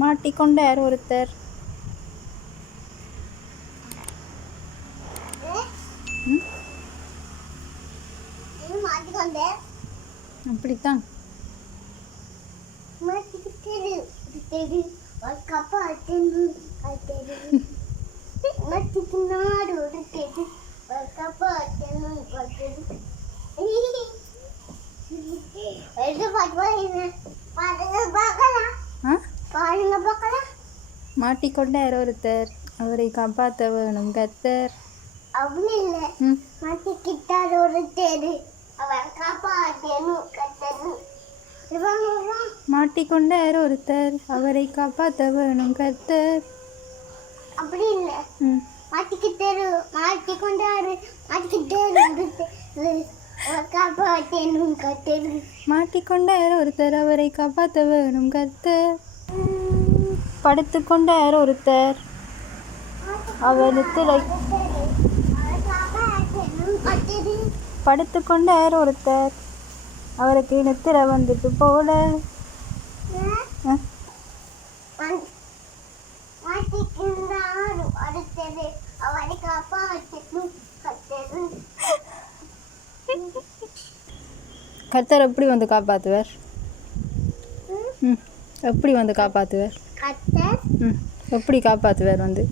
மாட்டிக்கொண்டார் ஒருத்தர். அப்படித்தான் மாட்டிக்கொண்டார் ஒருத்தர், அவரை காப்பாற்ற வேணும் கர்த்தர். மாட்டிக்கிட்டார் ஒருத்தர், அவர் காப்பாற்றணும் கர்த்தர். மாட்டிக்கொண்டார் ஒருத்தர், அவரை காப்பாற்ற வேணும் கர்த்தர். அப்படி இல்ல, மாட்டிக்கிட்டாரு மாட்டிக்கொண்டாரு மாட்டிக்கிட்டாரு காப்பாற்றணும் கர்த்தர். மாட்டிக்கொண்டார் ஒருத்தர், அவரை காப்பாற்ற வேணும் கர்த்தர். படுத்துக்கொண்டார் ஒருத்தர், அவர் நித்திரை. படுத்துக்கொண்டார் ஒருத்தர், அவருக்கு நித்திரை வந்துட்டு போல. கர்த்தர் எப்படி வந்து காப்பாற்றுவார்? எப்படி வந்து காப்பாற்றுவார்? எப்படி காப்பாற்றுவார் வந்து?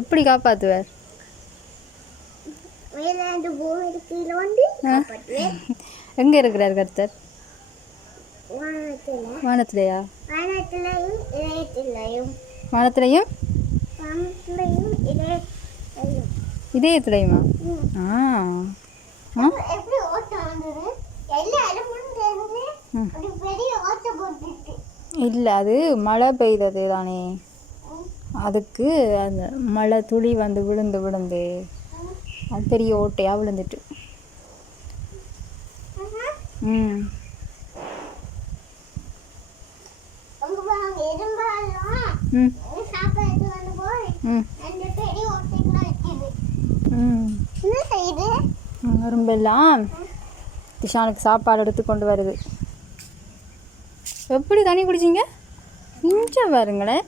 எப்படி காப்பாற்றுவார்? எங்க இருக்கிறார் கர்த்தர்? வானத்திலையா? வானத்திலையும் இதயத்திலையுமா? இல்லை, அது மழை பெய்தது தானே, அதுக்கு அந்த மழை துளி வந்து விழுந்து விழுந்து அது பெரிய ஓட்டையாக விழுந்துட்டு. ரொம்பெல்லாம் திஷானுக்கு சாப்பாடு எடுத்து கொண்டு வருது. எப்படி தண்ணி குடிச்சிங்க? கொஞ்சம் பாருங்களேன்.